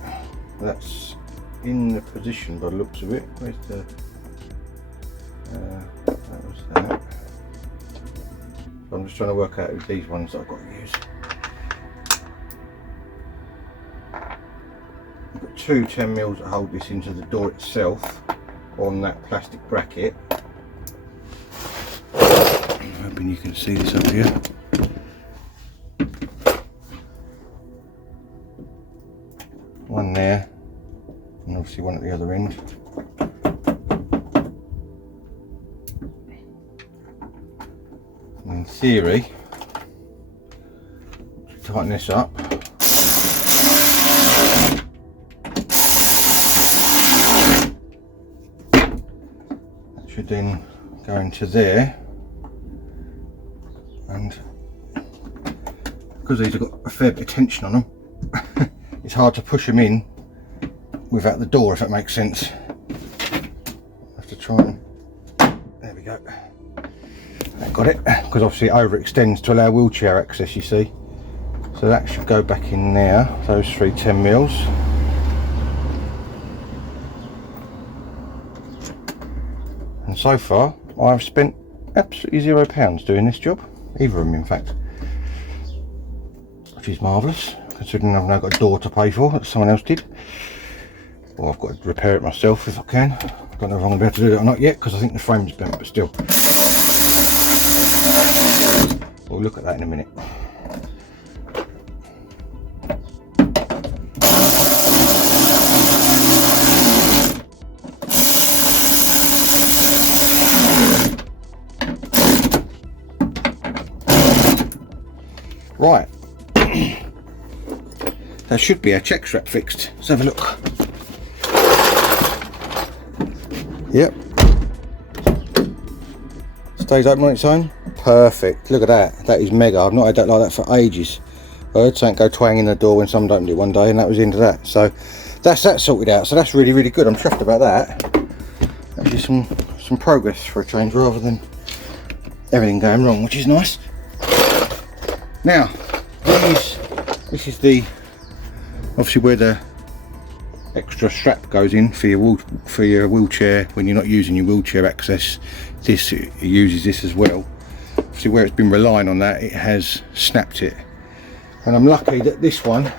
that's in the position by the looks of it. Where's the that was that. So I'm just trying to work out these ones that I've got to use. I've got two 10mm that hold this into the door itself on that plastic bracket. I'm hoping you can see this up here. One there, and obviously one at the other end. And in theory, tighten this up. That should then go into there, and because these have got a fair bit of tension on them, it's hard to push them in without the door, if that makes sense. I have to try and, there we go. I got it, because obviously it overextends to allow wheelchair access, you see. So that should go back in there, those three 10mm. And so far, I've spent absolutely £0 doing this job, either of them in fact. Which is marvellous, considering I've now got a door to pay for that someone else did. Well, I've got to repair it myself if I can. I don't know if I'm going to be able to do that or not yet, because I think the frame's bent, but still. We'll look at that in a minute. Right. There should be a check strap fixed. Let's have a look. Yep. Stays open on its own. Perfect. Look at that. That is mega. I've not had that like that for ages. I heard something go twang in the door when someone opened it one day, and that was the end of that. So that's that sorted out. So that's really, really good. I'm chuffed about that. Actually some progress for a change, rather than everything going wrong, which is nice. Now, this is the obviously where the extra strap goes in for your wheelchair when you're not using your wheelchair access. This uses this as well. Obviously, where it's been relying on that, it has snapped it. And I'm lucky that this one,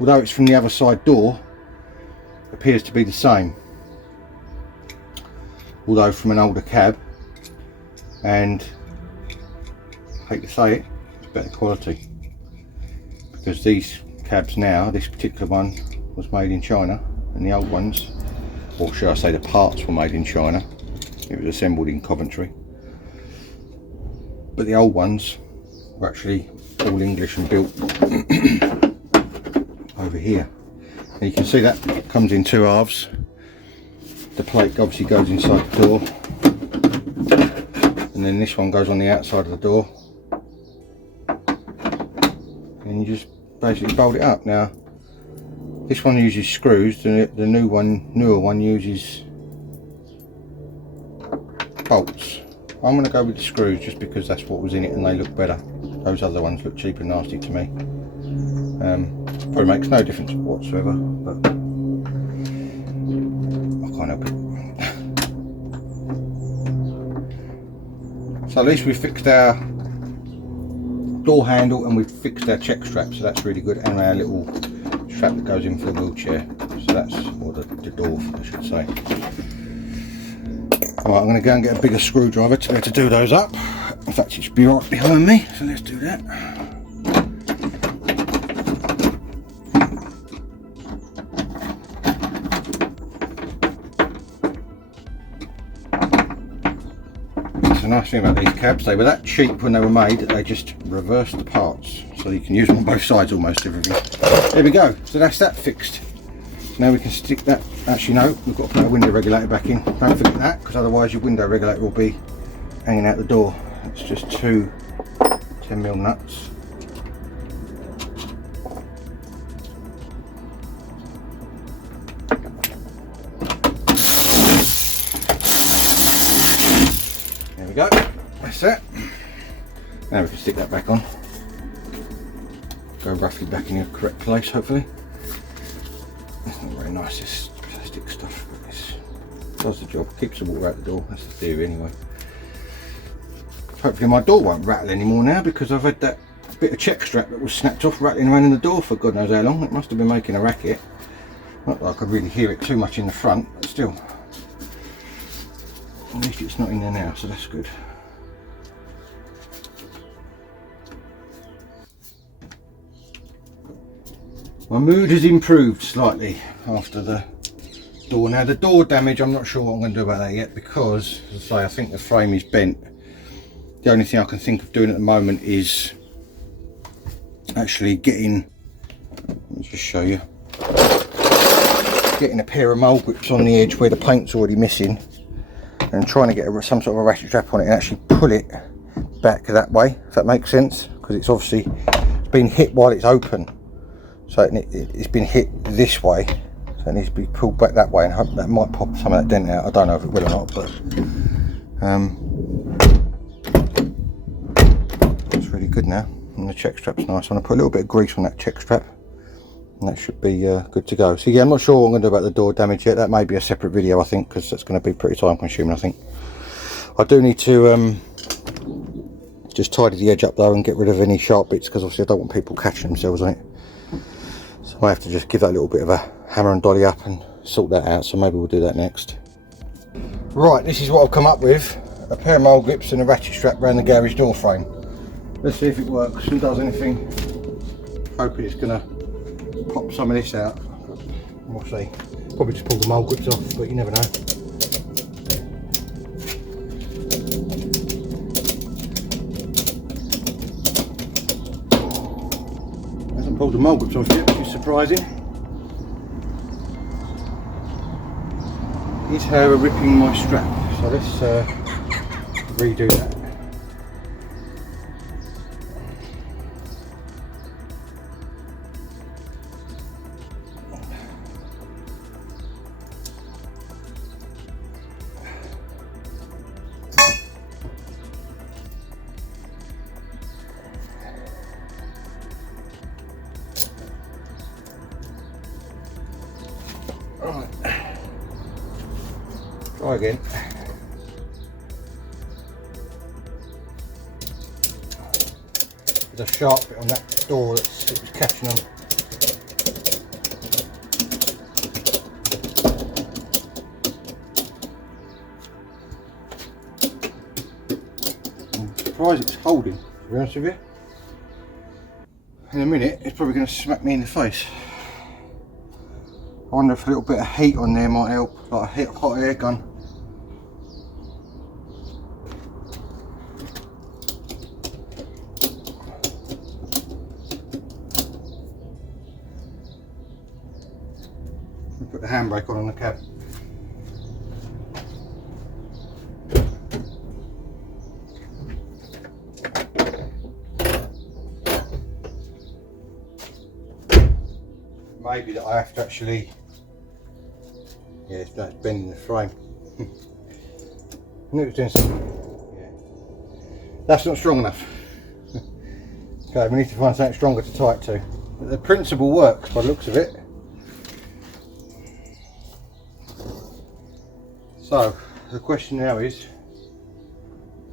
although it's from the other side door, appears to be the same. Although from an older cab, and I hate to say it, it's better quality. Because these cabs now, this particular one was made in China, and the old ones, or should I say the parts were made in China. It was assembled in Coventry. But the old ones were actually all English and built over here. And you can see that comes in two halves. The plate obviously goes inside the door, and then this one goes on the outside of the door, and you just basically bolt it up. Now this one uses screws, the newer one uses bolts. I'm going to go with the screws just because that's what was in it and they look better. Those other ones look cheap and nasty to me. Probably makes no difference whatsoever, but I can't help it. So at least we fixed our door handle and we've fixed our check strap, so that's really good, and our little strap that goes in for the wheelchair. So that's, or the door, I should say. Right, I'm going to go and get a bigger screwdriver to be able to do those up. In fact, it should be right behind me, so let's do that. That's the nice thing about these cabs, they were that cheap when they were made that they just reversed the parts, so you can use them on both sides almost everything. There we go, so that's that fixed. So now we can stick that Actually no, we've got to put a window regulator back in. Don't forget that, because otherwise your window regulator will be hanging out the door. It's just two 10mm nuts. There we go, that's it. Now we can stick that back on. Go roughly back in the correct place, hopefully. It's not very nice, this plastic stuff, but this does the job, keeps the water out the door, that's the theory anyway. Hopefully my door won't rattle anymore now, because I've had that bit of check strap that was snapped off rattling around in the door for God knows how long. It must have been making a racket. Not that I could really hear it too much in the front, but still. At least it's not in there now, so that's good. My mood has improved slightly after the door. Now the door damage, I'm not sure what I'm going to do about that yet, because as I say, I think the frame is bent. The only thing I can think of doing at the moment is actually getting, let me just show you, getting a pair of mole grips on the edge where the paint's already missing, and trying to get some sort of a ratchet strap on it and actually pull it back that way, if that makes sense, because it's obviously been hit while it's open. So it's been hit this way, so it needs to be pulled back that way, and hope that might pop some of that dent out. I don't know if it will or not, but it's really good now. And the check strap's nice. I'm going to put a little bit of grease on that check strap, and that should be good to go. So yeah, I'm not sure what I'm going to do about the door damage yet. That may be a separate video, I think, because that's going to be pretty time consuming, I think. I do need to just tidy the edge up though and get rid of any sharp bits, because obviously I don't want people catching themselves on it. So I have to just give that a little bit of a hammer and dolly up and sort that out, so maybe we'll do that next. Right, this is what I've come up with. A pair of mole grips and a ratchet strap around the garage door frame. Let's see if it works and does anything. Hoping it's going to pop some of this out. We'll see. Probably just pull the mole grips off, but you never know. Hasn't pulled the mole grips off yet, which is surprising. Is however ripping my strap, so let's redo that. Right, try again. There's a sharp bit on that door that's catching on. I'm surprised it's holding, to be honest with you. In a minute it's probably going to smack me in the face. I wonder if a little bit of heat on there might help, like a hot air gun. I'll put the handbrake on the cab. Maybe that I have to actually, yeah, it's bending the frame. I knew it was doing something. Yeah. That's not strong enough. Okay, we need to find something stronger to tie it to. But the principle works by the looks of it. So the question now is,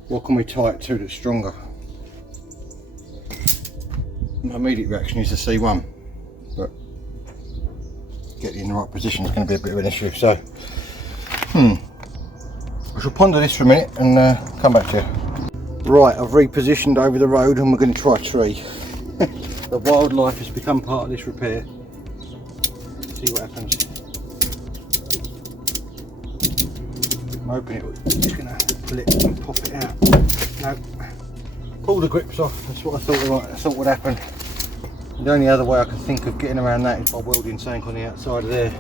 what can we tie it to that's stronger? My immediate reaction is the C1, but getting in the right position is going to be a bit of an issue. So, I shall ponder this for a minute and come back to you. Right, I've repositioned over the road and we're going to try a tree. The wildlife has become part of this repair. See what happens. I'm hoping it's going to pull it and pop it out. No, pull the grips off. That's what I thought would happen. The only other way I can think of getting around that is by welding something on the outside of there.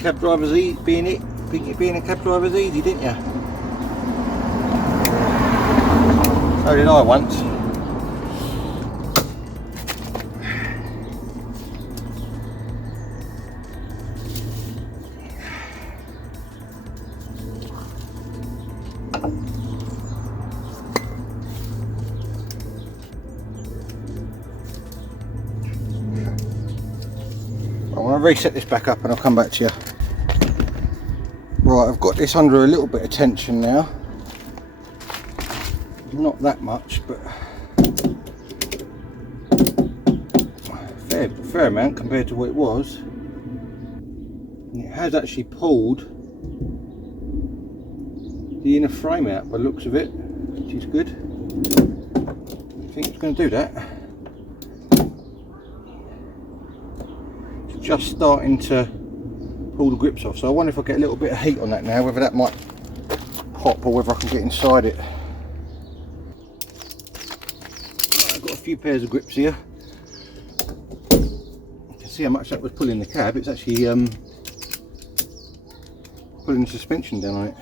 cab driver's being a cab driver's easy, didn't you? So did I once. I want to reset this back up and I'll come back to you. Right, I've got this under a little bit of tension now. Not that much, but fair amount compared to what it was. And it has actually pulled the inner frame out by the looks of it, which is good. I think it's going to do that. It's just starting to pull the grips off, so I wonder if I get a little bit of heat on that now, whether that might pop or whether I can get inside it. I've got a few pairs of grips here. You can see how much that was pulling the cab. It's actually pulling the suspension down on it.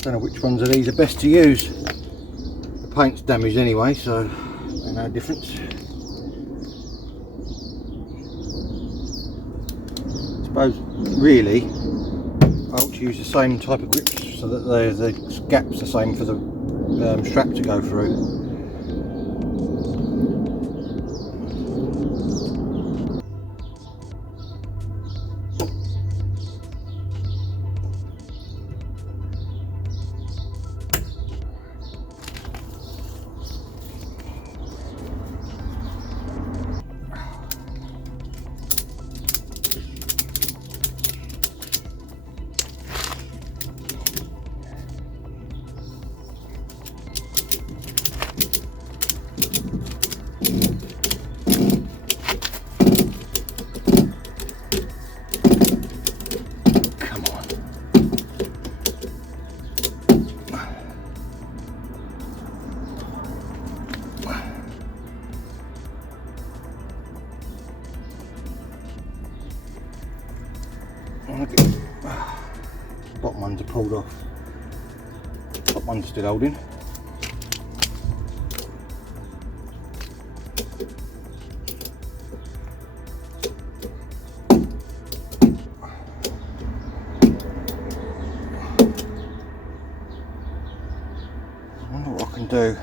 Don't know which ones of these are best to use. The paint's damaged anyway, so there's no difference. I suppose really I ought to use the same type of grips so that the gap's the same for the strap to go through. Bottom ones are pulled off, top ones are still holding. I wonder what I can do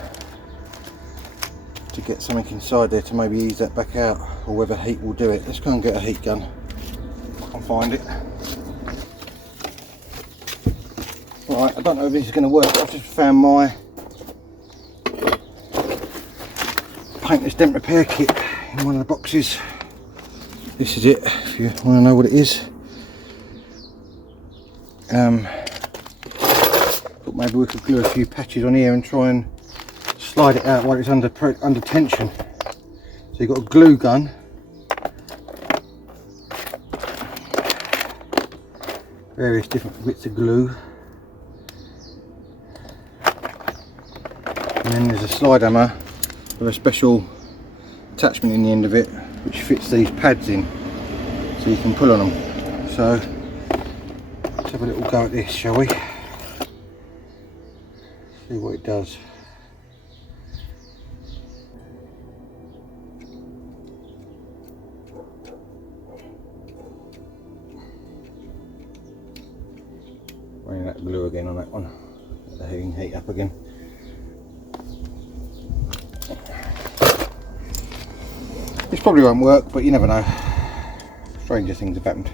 to get something inside there to maybe ease that back out, or whether heat will do it. Let's go and get a heat gun if I can find it. Right, I don't know if this is going to work. I've just found my paintless dent repair kit in one of the boxes. This is it, if you want to know what it is. Thought maybe we could glue a few patches on here and try and slide it out while it's under tension. So you've got a glue gun, various different bits of glue, and then there's a slide hammer with a special attachment in the end of it which fits these pads in so you can pull on them. So let's have a little go at this, shall we? See what it does. Running that glue again on that one. Let the heat up again. This probably won't work, but you never know. Stranger things have happened.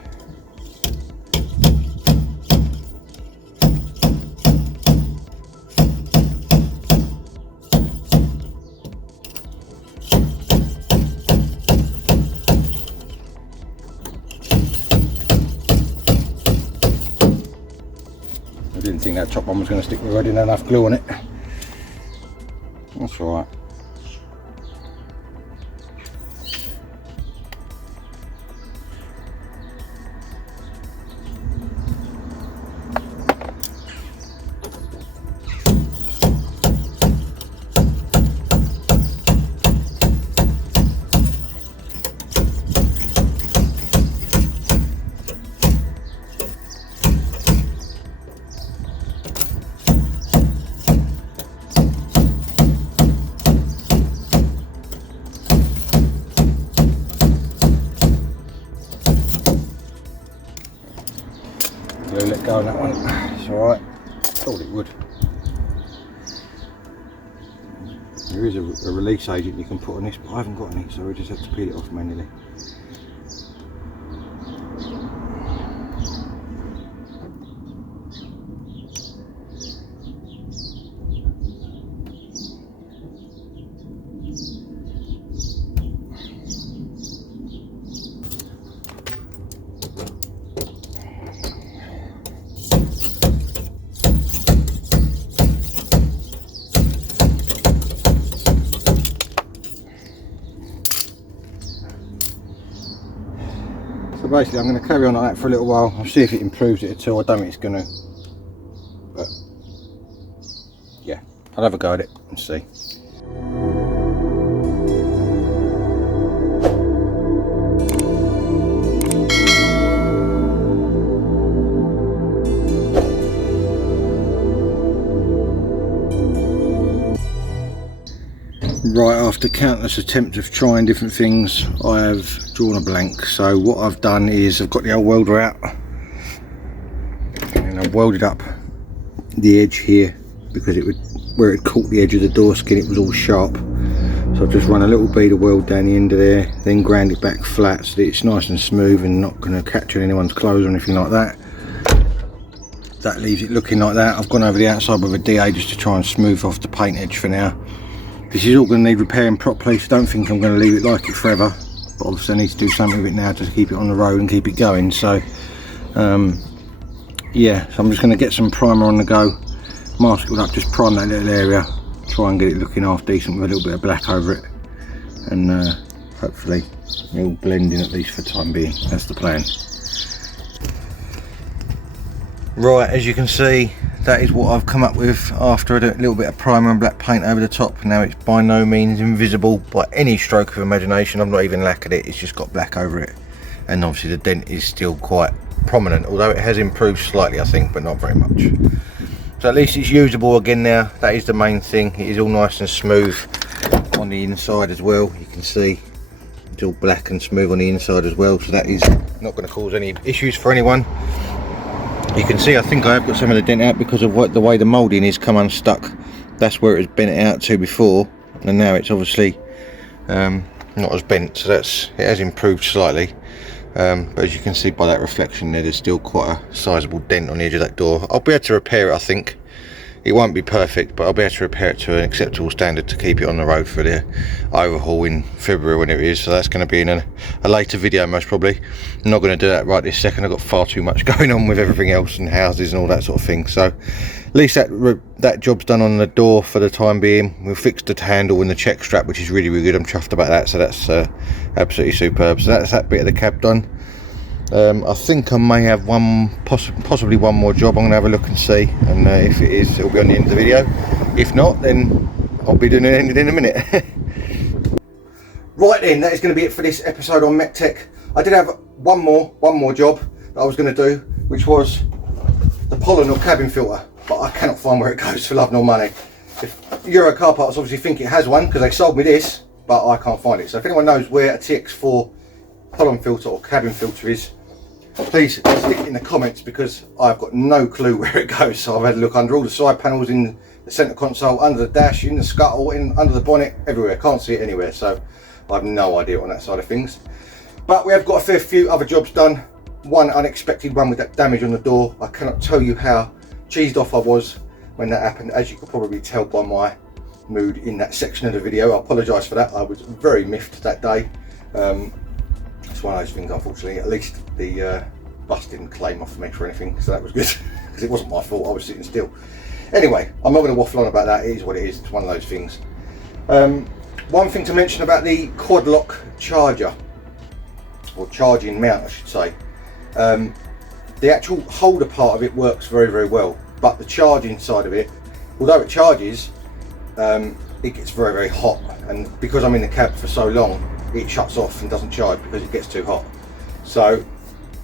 I didn't think that top one was going to stick, but I didn't have enough glue on it. That's alright. go on that one. It's alright. Thought it would. There is a release agent you can put on this, but I haven't got any, so we just have to peel it off manually. So basically I'm going to carry on like that for a little while. I'll see if it improves it at all. I don't think it's going to, but yeah, I'll have a go at it and see. Right, after countless attempts of trying different things, I have drawn a blank. So what I've done is I've got the old welder out and I've welded up the edge here because it would, where it caught the edge of the door skin, it was all sharp. So I've just run a little bead of weld down the end of there, then ground it back flat so that it's nice and smooth and not going to catch on anyone's clothes or anything like that. That leaves it looking like that. I've gone over the outside with a DA just to try and smooth off the paint edge for now. This is all going to need repairing properly, so don't think I'm going to leave it like it forever, but obviously I need to do something with it now to keep it on the road and keep it going. So yeah, so I'm just going to get some primer on the go, mask it all up, just prime that little area, try and get it looking half decent with a little bit of black over it, and hopefully it'll blend in at least for the time being. That's the plan. Right, as you can see, that is what I've come up with after a little bit of primer and black paint over the top. Now it's by no means invisible by any stroke of imagination. I've not even lacquered it, it's just got black over it, and obviously the dent is still quite prominent, although it has improved slightly I think, but not very much. So at least it's usable again now. That is the main thing. It is all nice and smooth on the inside as well. You can see it's all black and smooth on the inside as well, so that is not going to cause any issues for anyone. You can see I think I have got some of the dent out because of what the way the moulding is come unstuck. That's where it was bent out to before, and now it's obviously not as bent, so it has improved slightly. But as you can see by that reflection there's still quite a sizable dent on the edge of that door. I'll be able to repair it I think. It won't be perfect, but I'll be able to repair it to an acceptable standard to keep it on the road for the overhaul in February when it is. So that's going to be in a later video most probably. I'm not going to do that right this second. I've got far too much going on with everything else and houses and all that sort of thing. So at least that job's done on the door for the time being. We've fixed the handle and the check strap, which is really, really good. I'm chuffed about that. So that's absolutely superb. So that's that bit of the cab done. I think I may have possibly one more job. I'm going to have a look and see, and if it is, it'll be on the end of the video. If not, then I'll be doing it in a minute. Right then, that is going to be it for this episode on MEC-TEC. I did have one more job that I was going to do, which was the pollen or cabin filter, but I cannot find where it goes for love nor money. If Euro Car Parts obviously think it has one because they sold me this, but I can't find it. So if anyone knows where a TX4 pollen filter or cabin filter is, please stick it in the comments because I've got no clue where it goes. So I've had a look under all the side panels, in the centre console, under the dash, in the scuttle, under the bonnet, everywhere. Can't see it anywhere, so I have no idea on that side of things. But we have got a fair few other jobs done. One unexpected one with that damage on the door. I cannot tell you how cheesed off I was when that happened, as you could probably tell by my mood in that section of the video. I apologise for that. I was very miffed that day. It's one of those things, unfortunately. At least the bus didn't claim off me for anything, so that was good because it wasn't my fault. I was sitting still. Anyway, I'm not going to waffle on about that. It is what it is. It's one of those things. One thing to mention about the quad lock charger, or charging mount I should say, the actual holder part of it works very, very well, but the charging side of it, although it charges, it gets very, very hot, and because I'm in the cab for so long, it shuts off and doesn't charge because it gets too hot. So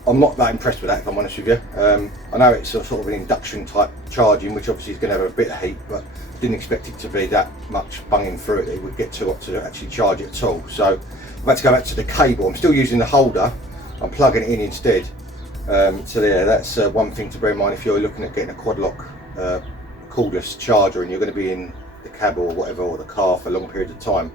I'm not that impressed with that, if I'm honest with you. I know it's a sort of an induction type charging, which obviously is going to have a bit of heat, but didn't expect it to be that much bunging through it. It would get too hot to actually charge it at all. So I've had to go back to the cable. I'm still using the holder. I'm plugging it in instead, So yeah, that's one thing to bear in mind if you're looking at getting a quad lock cordless charger and you're going to be in the cab or whatever, or the car for long periods of time.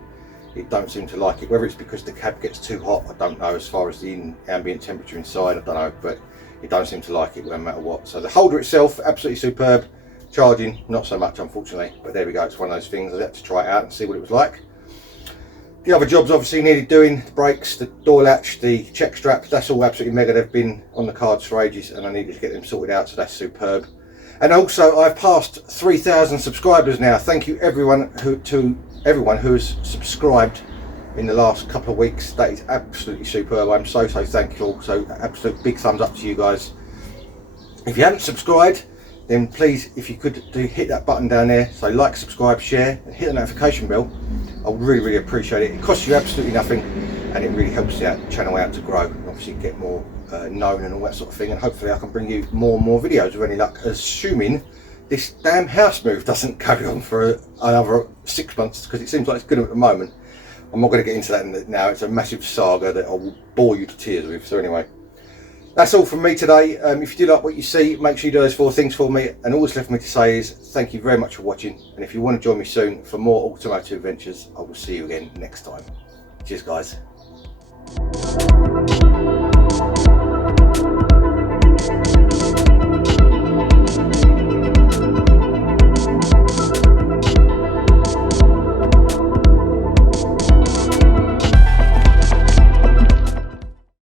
It don't seem to like it. Whether it's because the cab gets too hot, I don't know. As far as the ambient temperature inside, I don't know, but it don't seem to like it no matter what. So the holder itself, absolutely superb. Charging, not so much, unfortunately, but there we go. It's one of those things. I had to try it out and see what it was like. The other jobs obviously needed doing, the brakes, the door latch, the check strap, that's all absolutely mega. They've been on the cards for ages and I needed to get them sorted out, so that's superb. And also I've passed 3,000 subscribers now. Thank you everyone to everyone who has subscribed in the last couple of weeks. That is absolutely superb. I'm so thankful. So absolute big thumbs up to you guys. If you haven't subscribed, then please, if you could hit that button down there, so like, subscribe, share, and hit the notification bell. I would really appreciate it. It costs you absolutely nothing, and it really helps the channel out to grow and obviously get more known and all that sort of thing. And hopefully I can bring you more and more videos with any luck, assuming this damn house move doesn't carry on for another 6 months, because it seems like it's good at the moment. I'm not going to get into that now. It's a massive saga that I will bore you to tears with. So anyway, that's all from me today. If you do like what you see, make sure you do those 4 things for me. And all that's left for me to say is thank you very much for watching. And if you want to join me soon for more automotive adventures, I will see you again next time. Cheers, guys.